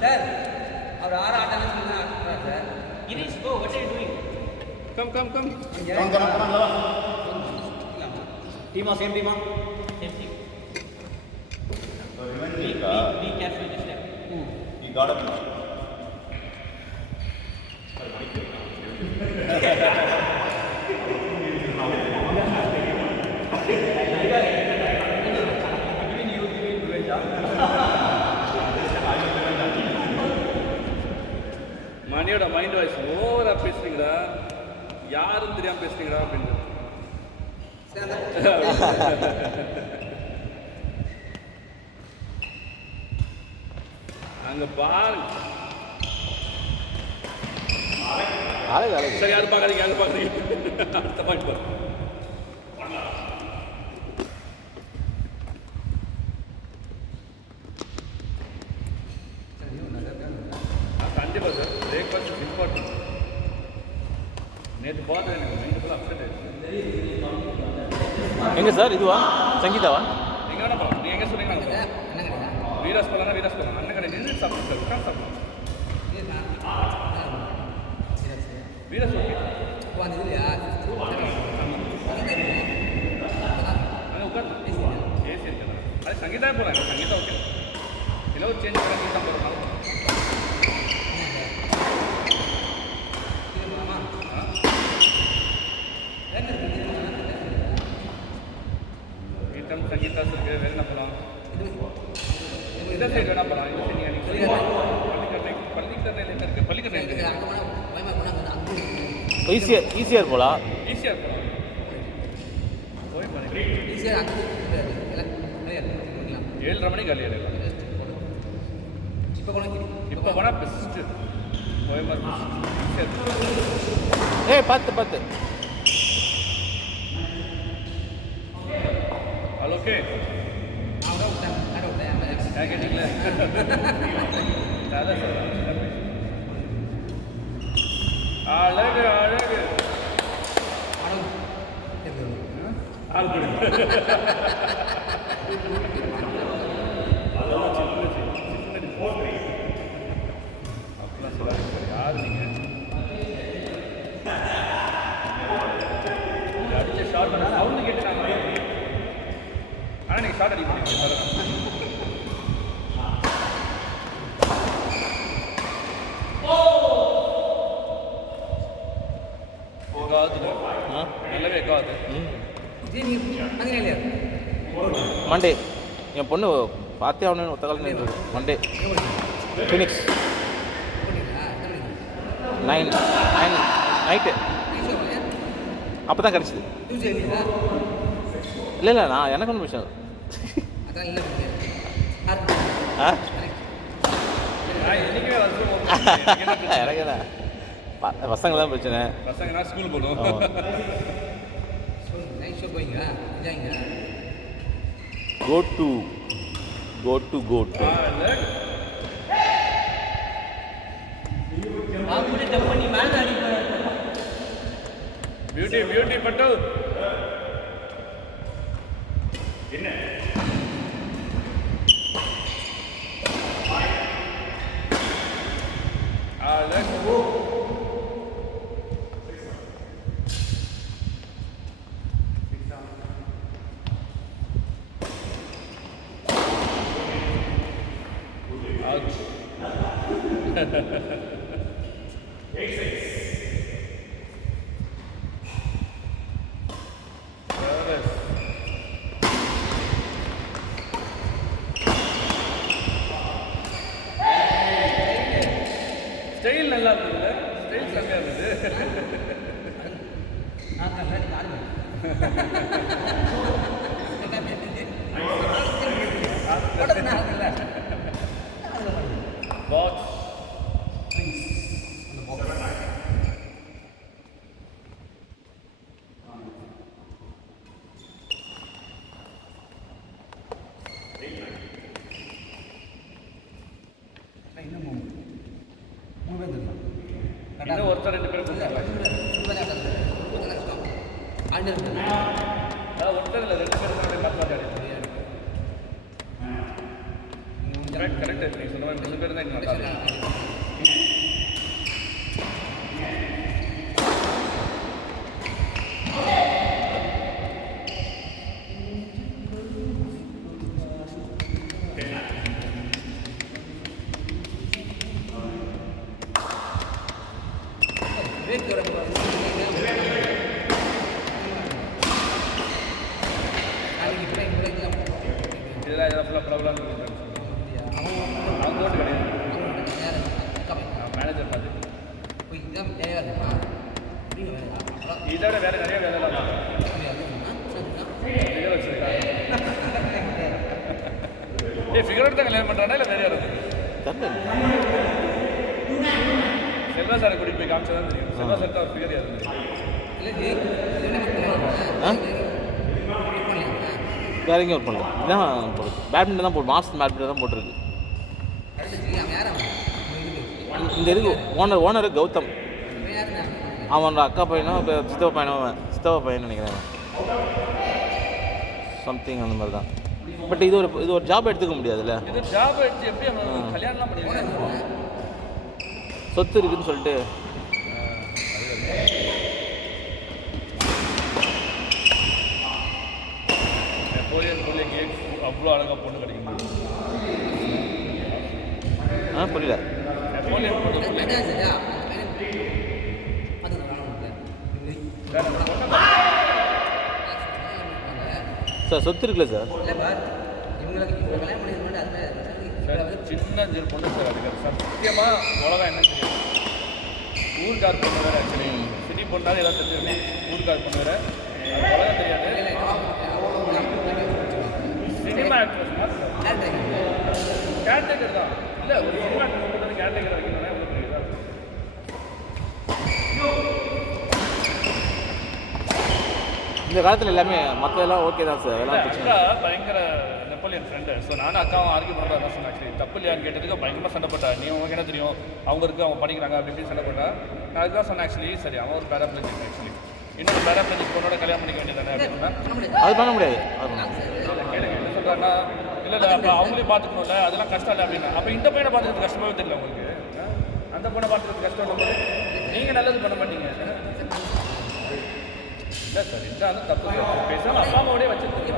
Sir, our art and sir. Girish, go. What are you doing? Come. Come. Team or same team? Same team. Be careful this time. He got up. மணியோட mind voice ஓவரா பேசுறீங்களா, யாரும் தெரியாம பேசுறீங்களா அப்படின்னு. அங்க பாருங்க. சரி, யாரும் பார்க்காதீங்க. அடுத்த பாயிண்ட் பாருங்க. கண்டிப்பா சார், பிரேக்ஃபாஸ்ட் இஸ் இம்பார்ட்டன்ட். நேற்று பார்த்தேன், எனக்கு மைண்ட் ஃபுல்லாக அப்செட் ஆயிடுச்சு. எங்க சார் இதுவா சங்கீதாவா? நீங்க வேணா போகலாம். நீங்க எங்க சொன்னீங்க? வீராஸ் போகலாம். அண்ணன் கடை நின்று சாப்பிடுங்க சார், உட்காந்து சாப்பிடலாம். வீராஸ் ஓகே. அங்கே உட்காந்து ஏசி இருக்கலாம். அது சங்கீதா போகலாம். சங்கீதா ஓகே. இல்லை ஒரு சேஞ்ச் பண்ணி தான் போகிறோம். சங்கீதா இருக்கு. வேறு என்ன போகலாம்? இந்த சைடு வேணா போகலாம். இந்த சைடு பள்ளிக்கரணையில் என்ன இருக்குது? பள்ளிக்கரணையில் ஈஸியாக போகலாம். போய் பாருங்க. 7:30 மணிக்கு காலியாக இப்போ போனால் பெஸ்ட்டு. கோயம்பர் ஈஸியாக 10 ஹலோ ஓகே. கேட்டீங்களா? அதான் சார். அழகு ஆள் கொடு. அப்படிலாம் சொல்லாது சார். யார் நீங்கள் அடிச்ச ஷார்ட் பண்ண சவுண்டு கேட்டு நான் ஆனால் நீங்கள் ஷார்ட் அடிக்க முடியும் சார். நல்லாவே எக்காது. மண்டே என் பொண்ணு பார்த்தே ஆகணும்னு ஒத்த காலம் மண்டே ஃபினிக்ஸ் 9 நைட்டு அப்போ தான் கிடச்சிது. இல்லை நான் எனக்கு ஒன்றும் விஷயம் எனக்கு என்ன பசங்க தான் பிரச்சனை. பசங்கன்னா ஸ்கூல் போகணும். go to பியூட்டி பட்டு என்ன ஸ்டைல் நல்லா இருந்தது. ஸ்டைல் செம்மையாக இருந்தது. பாக்ஸ் இன்னும் ஒருத்தர் 2 பேர் ஒருத்தர் இல்லை 2 பேர் காப்பாற்றாடி இன்ஃபேக்ட் கரெக்ட் நீ சொன்ன மாதிரி 3 பேர் தான் இன்னும் நல்லா இதெல்லாம் ஃபுல்லாக ப்ராப்ளம் அவங்க ஓட்டு கிடையாது மேனேஜர் பார்த்து இதோட வேறு நிறைய வேலைலாம் ஃபிகர் அவுட் தான் கல்யாணம் பண்ணுறானா இல்லை வேறு யாரும் செல்வா சாரை கூட்டிகிட்டு போய் காமிச்சா தான் தெரியும் செல்வா சார் தான் ஃபிகர் யாரும் வேற எங்கேயும் ஒர்க் பண்ணல இதான் போடுது பேட்மிண்டன் தான் போட்டு மாஸ்டர் பேட்மிண்டன் தான் போட்டிருக்கு இந்த இதுக்கு ஓனர் கௌதம் அவனோட அக்கா பையனும் இப்போ சித்தப்பா பையன் நினைக்கிறேன் சம்திங் அந்த மாதிரி தான் பட் இது ஒரு ஜாப் எடுத்துக்க முடியாதுல்ல இது ஜாப் எடுத்து எப்படி கல்யாணம்லாம் பண்ணிடுறாங்க சொத்து இருக்குதுன்னு சொல்லிட்டு அவ்வளோ அழகாக பொண்ணு கிடைக்கும் புரியல நெப்போலியன் பொண்ணு சார் சொத்து இருக்குல்ல சார் சின்ன பொண்ணு சார் அதுக்கு சத்தியமாக உலகம் என்னன்னு தெரியும் ஊர்கார் பொண்ணு வேறு ஆக்சுவலி சிட்டி பொண்ணாலும் ஏதாவது தெரிஞ்சிருக்கும் ஊர்கார் பொண்ணு வேறு உலகம் தெரியாது சினிமா ஆக்ட்ரஸ் கேர்டேக்கர் தான் இல்லை ஒரு சினிமா ஆக்ட்ரஸ் கேர்டேக்கர் வைக்கணும்னா எவ்வளோ பெரிய இதாக இருக்கும் இந்த காலத்தில் எல்லாமே மற்றதெல்லாம் ஓகே தான் சார் எல்லாம் அக்கா பயங்கர நெப்போலியன் ஃப்ரெண்டு ஸோ நானும் அக்காவும் ஆர்கியூ பண்ணுறா தான் சொன்னேன் ஆக்சுவலி தப்பு இல்லையான்னு கேட்டதுக்கு பயங்கரமாக சண்டை போட்டா நீ உங்களுக்கு என்ன தெரியும் அவங்க இருக்கு அவங்க படிக்கிறாங்க அப்படி இப்படி சண்டை போட்டா நான் அதுதான் சொன்னேன் ஆக்சுவலி சரி அவன் ஒரு பேராப்ளஜிக் ஆக்சுவலி இன்னொரு பேராப்ளஜிக் பொண்ணோட கல்யாணம் பண்ணிக்க வேண்டியதானே அப்படின்னா அது பண்ண முடியாது கேளுங்க என்ன சொல்கிறாங்கன்னா இல்லை அப்போ அவங்களே பார்த்துக்கணும்ல அதெல்லாம் கஷ்டம் இல்லை அப்படின்னா அப்போ இந்த பையனை பார்த்துக்கிறது கஷ்டமாகவே தெரியல உங்களுக்கு அந்த பொண்ணை பார்த்துக்கிறது கஷ்டம் இல்லை நீங்கள் நல்லது பண்ண மாட்டீங்க இல்லை சார் இருந்தாலும் தப்பு பேசாமல் அப்பா அம்மாவோடய வச்சுருக்கீங்க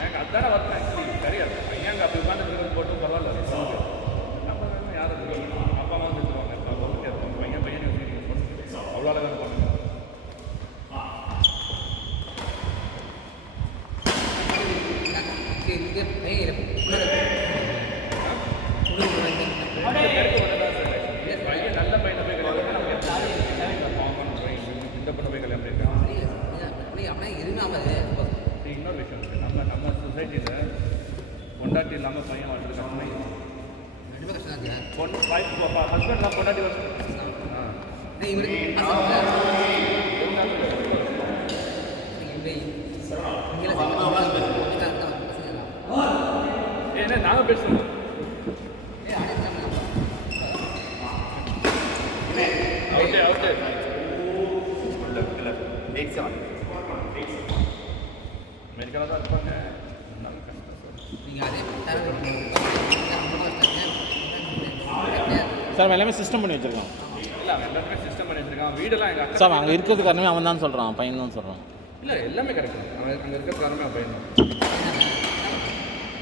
எனக்கு அதுதானே வரணும் ஆக்சுவலி சரியாது பையன் அப்படி உட்காந்து போட்டு பரவாயில்ல நம்ம யாரும் அப்பா அம்மா செஞ்சுருவாங்க பையன் பையன் அவ்வளோ அழகாக இருப்பாங்க பையன் நல்ல பையனை போய் கல்யாணம் இந்த பொண்ணை போய் கல்யாணம் பண்ணியிருக்காங்க இன்னொரு விஷயம் இருக்குது நம்ம சொசைட்டியில் பொண்டாட்டி இல்லாமல் பையன் வாழ்றது ஹஸ்பண்ட்லாம் பொண்டாட்டி ஏன்னா நாங்கள் பேசுகிறோம் அவுட்டு அமெரிக்காவில் தான் இருப்பாங்க சார் எல்லாமே சிஸ்டம் பண்ணி வச்சுருக்கான் இல்லை அவன் எல்லாருமே சிஸ்டம் பண்ணி வச்சுருக்கான் வீடெல்லாம் எங்கள் அக்கா சார் அங்கே இருக்கிறது காரணமே அவன் தான் சொல்கிறான் பையன் தான் சொல்கிறான் இல்லை எல்லாமே கரெக்ட் அவன் அங்கே இருக்கிற காரணமே அவன் பையன் தான்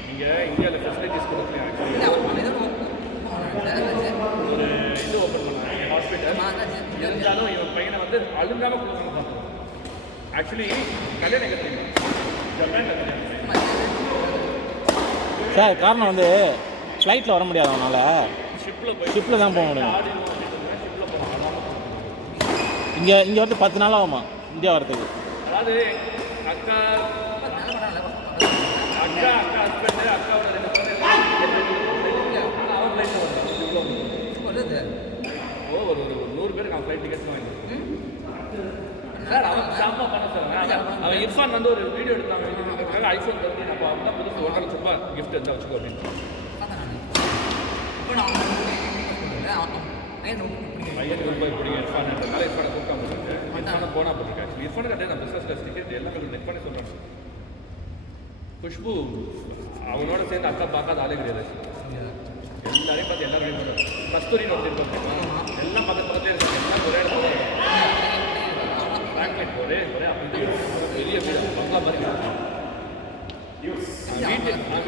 நீங்கள் இந்தியாவில் ஃபெசிலிட்டிஸ் கொடுக்கலையா ஒரு இது ஓப்பன் பண்ணாங்க ஹாஸ்பிட்டல் இருந்தாலும் இவன் பையனை வந்து அழுங்காமல் கொடுக்காம பார்க்கணும் ஆக்சுவலி கல்யாணம் கற்றுங்க ஜப்பானில் கல்யாணம் சார் காரணம் வந்து ஃப்ளைட்டில் வர முடியாது அவனால் ஷிப்பில் தான் போக முடியும் இங்கே வந்து 10 நாள் ஆகுமா இந்தியா வரதுக்கு அதாவது அக்கா ஹஸ்பண்டு அக்காவோட 2 அவன் ஃப்ளைட்டில் ஒரு 100 பேருக்கு அவன் ஃப்ளைட் டிக்கெட்ஸ் வாங்கிடுவான் சார் அவன் செம்ம பண்ண சொல்லுங்க அவன் இர்ஃபான் வந்து ஒரு வீடியோ எடுத்தாங்க ஐஃபோன் வந்து அப்போ அவன் தான் புதுசு 1,00,000 ரூபாய் கிஃப்ட் இருந்தால் வச்சுக்கோ அப்படின்னு பையன் ரொம்ப பிடிக்கும். பையனுக்கு ரொம்ப பிடிக்கும் இர்ஃபான். அதனால இர்ஃபானை கூப்பிட்டா போட்டுருக்கேன். இர்ஃபானை போனா போட்டிருக்கேன். ஆக்சுவலி இர்ஃபானை கட்டே நான் பிஸ்னஸ் டிக்கெட் எல்லாமே நெட் பண்ணி சொல்கிறேன். குஷ்பு அவனோட சேர்ந்து அக்கா பார்க்காத ஆளே கிடையாது. எல்லாரையும் பார்த்து எல்லாரும் ரெடி பண்ணுறாங்க. கஸ்தூரின்னு ஒருத்தர் இருப்பாங்க. எல்லாம் பக்கத்துலேயே இருக்காங்க. எல்லாம் ஒரே இடத்துல ஃப்ராங்க்லைன் ஒரே அப்படி பெரிய வீடு பங்களா மாதிரி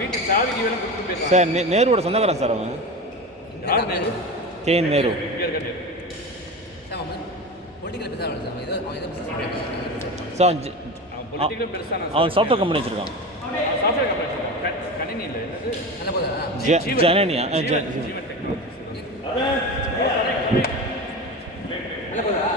வீட்டு சாவிக்கு வேலை கொடுத்து போயிருக்காங்க. சார் நேருவோட சொந்தக்காரன் சார் அவன். யார் நேரு? கேஎன் நேரு. பேர் கட்டியது சார் அவன் பொலிட்டிக்கல் பேச அவன் ஏதோ பிஸ்னஸ் பண்ணுறான் சார் அவன் பொலிட்டிக்கலும் பெருசாக அவன் சாஃப்ட்வேர் கம்பெனி வச்சுருக்கான். சாஃப்ட்வேர் கம்பெனி கணினி இல்லை என்னது நல்ல போதா ஜனனியா ஜீவன் டெக்னாலஜி நல்ல போதா